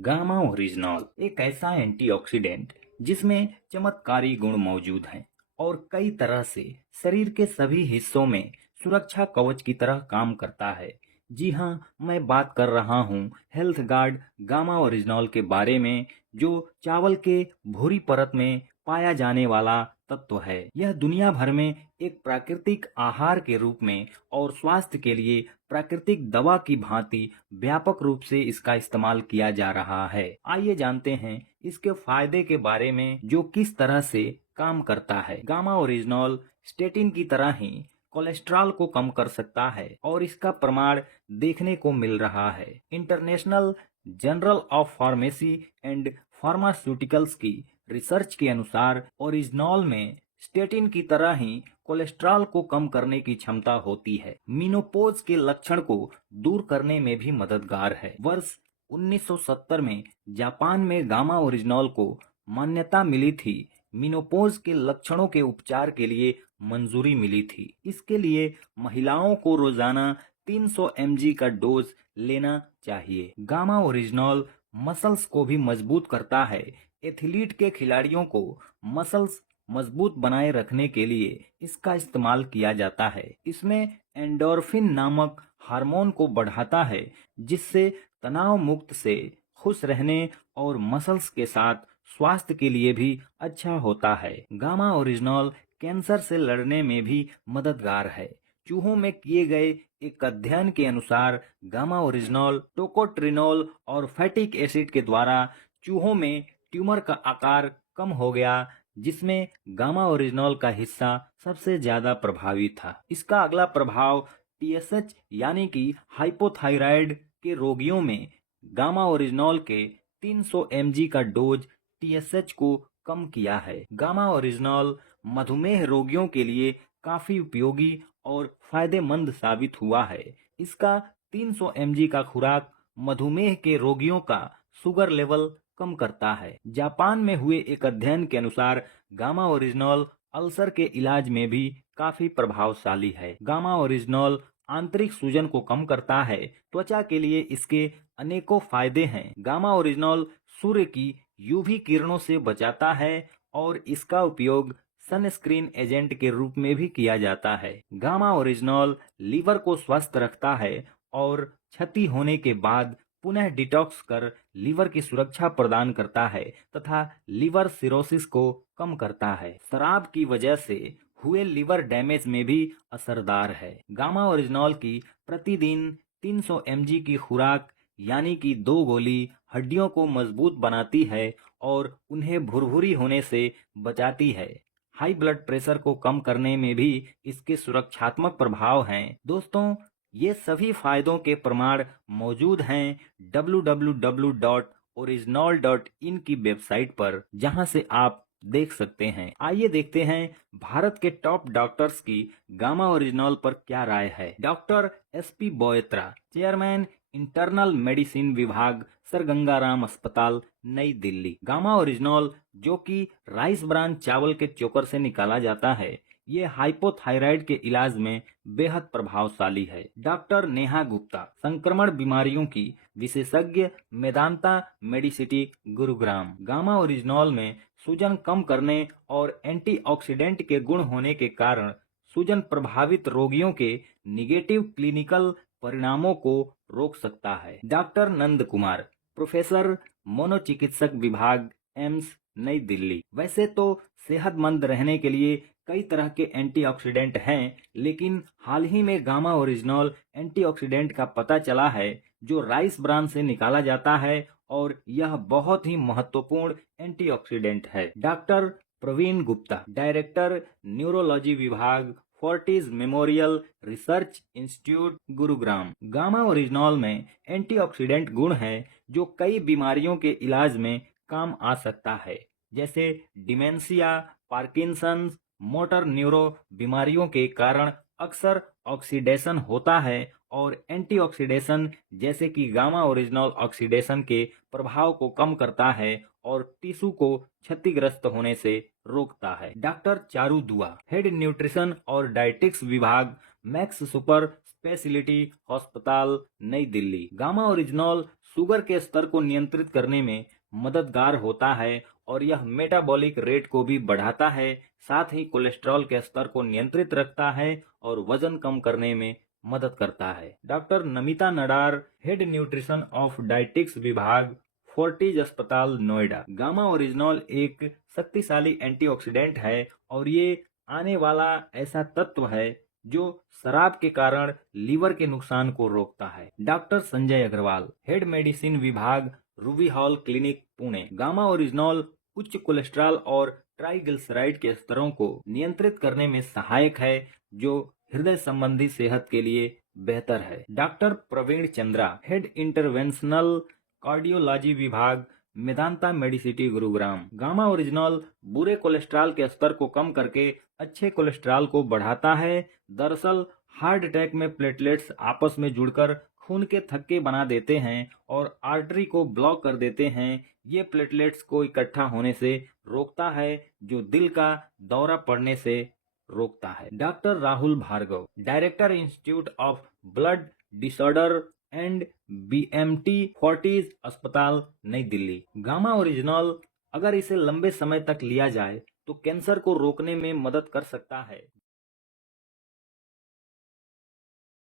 Gamma oryzanol एक ऐसा antioxidant जिसमें चमत्कारी गुण मौजूद हैं और कई तरह से शरीर के सभी हिस्सों में सुरक्षा कवच की तरह काम करता है। जी हाँ, मैं बात कर रहा हूँ हेल्थ गार्ड गामा ओरिजिनॉल के बारे में, जो चावल के भूरी परत में पाया जाने वाला तत्व है। यह दुनिया भर में एक प्राकृतिक आहार के रूप में और स्वास्थ्य के लिए प्राकृतिक दवा की भांति व्यापक रूप से इसका इस्तेमाल किया जा रहा है। आइए जानते हैं इसके फायदे के बारे में, जो किस तरह से काम करता है। गामा ओरिजिनॉल स्टेटिन की तरह ही कोलेस्ट्रॉल को कम कर सकता है और इसका प्रमाण देखने को मिल रहा है। International journal of pharmacy and pharmaceuticals की रिसर्च के अनुसार ओरिजिनॉल में स्टेटिन की तरह ही कोलेस्ट्रॉल को कम करने की क्षमता होती है। मेनोपॉज के लक्षण को दूर करने में भी मददगार है। वर्ष 1970 में जापान में गामा ओरिजिनॉल को मान्यता मिली थी। मेनोपॉज के लक्षणों के उपचार के लिए मंजूरी मिली थी। इसके लिए महिलाओं को रोजाना 300 mg का डोज लेना चाहिए। गामा ओरिजिनॉल मसल्स को भी मजबूत करता है। एथलीट के खिलाड़ियों को मसल्स मजबूत बनाए रखने के लिए इसका इस्तेमाल किया जाता है। इसमें एंडोर्फिन नामक हार्मोन को बढ़ाता है, जिससे तनाव मुक्त से खुश रहने और मसल्स के साथ स्वास्थ्य के लिए भी अच्छा होता है। गामा ओरिजिनॉल कैंसर से लड़ने में भी मददगार है। चूहों में किए गए एक अध्ययन के अनुसार गामा ओरिजिनॉल टोकोट्रिनोल और फैटिक एसिड के द्वारा चूहों में ट्यूमर का आकार कम हो गया, जिसमें गामा ओरिजिनॉल का हिस्सा सबसे ज्यादा प्रभावी था। इसका अगला प्रभाव टीएसएच यानी कि हाइपोथायराइड के रोगियों में गामा ओरिजिनॉल के 300 mg का डोज टीएसएच को कम किया है। गामा ओरिजिनॉल मधुमेह रोगियों के लिए काफी उपयोगी और फायदेमंद साबित हुआ है। इसका 300 mg का खुराक मधुमेह के रोगियों का शुगर लेवल कम करता है। जापान में हुए एक अध्ययन के अनुसार गामा ओरिजिनॉल अल्सर के इलाज में भी काफी प्रभावशाली है। गामा ओरिजिनॉल आंतरिक सूजन को कम करता है। त्वचा के लिए इसके अनेकों फायदे हैं। गामा ओरिजिनॉल सूर्य की यूवी किरणों से बचाता है और इसका उपयोग सनस्क्रीन एजेंट के रूप में भी किया जाता है। गामा ओरिजिनॉल लीवर को स्वस्थ रखता है और क्षति होने के बाद पुनः डिटॉक्स कर लीवर की सुरक्षा प्रदान करता है तथा लीवर सिरोसिस को कम करता है। शराब की वजह से हुए लीवर डैमेज में भी असरदार है। गामा ओरिजिनॉल की प्रतिदिन 300 mg की खुराक यानी कि 2 गोली हड्डियों को मजबूत बनाती है और उन्हें भुरभुरी होने से बचाती है। हाई ब्लड प्रेशर को कम करने में भी इसके सुरक्षात्मक प्रभाव हैं। दोस्तों, ये सभी फायदों के प्रमाण मौजूद हैं www.original.in की वेबसाइट पर, जहां से आप देख सकते हैं। आइए देखते हैं भारत के टॉप डॉक्टर्स की गामा ओरिजिनॉल पर क्या राय है। Doctor SP Boytra, chairman internal medicine विभाग, सर गंगाराम अस्पताल, नई दिल्ली। गामा ओरिजिनॉल, जो कि राइस ब्रान चावल के चोकर से निकाला जाता है, ये हाइपोथायराइड के इलाज में बेहद प्रभावशाली है। डॉक्टर नेहा गुप्ता, संक्रमण बीमारियों की विशेषज्ञ, Medanta medicity, Gurugram. Gamma oryzanol में सूजन कम करने और एंटीऑक्सीडेंट के गुण होने के कारण सूजन प्रभावित रोगियों के निगेटिव क्लिनिकल परिणामों को रोक सकता है। डॉक्टर नंद कुमार, प्रोफेसर, मनोचिकित्सक विभाग, एम्स, नई दिल्ली। वैसे तो सेहतमंद रहने के लिए कई तरह के एंटीऑक्सीडेंट हैं, लेकिन हाल ही में गामा ओरिजिनॉल एंटीऑक्सीडेंट का पता चला है, जो राइस ब्रान से निकाला जाता है और यह बहुत ही महत्वपूर्ण एंटीऑक्सीडेंट है। Doctor Praveen Gupta, director, neurology विभाग, Fortis memorial research institute, Gurugram. Gamma oryzanol में एंटीऑक्सीडेंट गुण है जो कई बीमारियों के इलाज में काम आ सकता है, जैसे डिमेंशिया, पार्किंसंस, मोटर न्यूरो बीमारियों के कारण अक्सर ऑक्सीडेशन होता है और एंटीऑक्सीडेशन जैसे कि गामा ओरिजिनॉल ऑक्सीडेशन के प्रभाव को कम करता है और टिश्यू को क्षतिग्रस्त होने से रोकता है। डॉक्टर चारू दुआ, हेड न्यूट्रिशन और डाइटिक्स विभाग, मैक्स सुपर स्पेशलिटी अस्पताल, नई दिल्ली। गामा ओरिजिनॉल शुगर के स्तर को नियंत्रित करने में मददगार होता है और यह मेटाबॉलिक रेट को भी बढ़ाता है। साथ ही कोलेस्ट्रॉल के स्तर को नियंत्रित रखता है और वजन कम करने में मदद करता है। Doctor Namita Nadar, head nutrition of dietetics विभाग, फोर्टिज अस्पताल, नोएडा। गामा ओरिजिनॉल एक शक्तिशाली एंटीऑक्सीडेंट है और ये आने वाला ऐसा तत्व है जो शराब के कारण लीवर के नुकसान को रोकता है। Doctor Sanjay Agarwal, head medicine विभाग, Ruby Hall Clinic, Pune. Gamma oryzanol उच्च कोलेस्ट्रॉल और ट्राइग्लिसराइड के स्तरों को नियंत्रित करने में सहायक है, जो हृदय संबंधी सेहत के लिए बेहतर है। Doctor Praveen Chandra, head interventional cardiology विभाग, Medanta medicity, Gurugram. Gamma oryzanol बुरे कोलेस्ट्रॉल के स्तर को कम करके अच्छे कोलेस्ट्रॉल को बढ़ाता है। दरअसल हार्ट अटैक में प्लेटलेट्स आपस में जुड़कर खून के थक्के बना देते हैं और आर्टरी को ब्लॉक कर देते हैं। ये प्लेटलेट्स को इकट्ठा होने से रोकता है, जो दिल का दौरा पड़ने से रोकता है। Doctor Rahul Bhargava, director institute of blood disorder and BMT, Fortis अस्पताल, नई दिल्ली। गामा ओरिजिनॉल अगर इसे लंबे समय तक लिया जाए तो कैंसर को रोकने में मदद कर सकता है।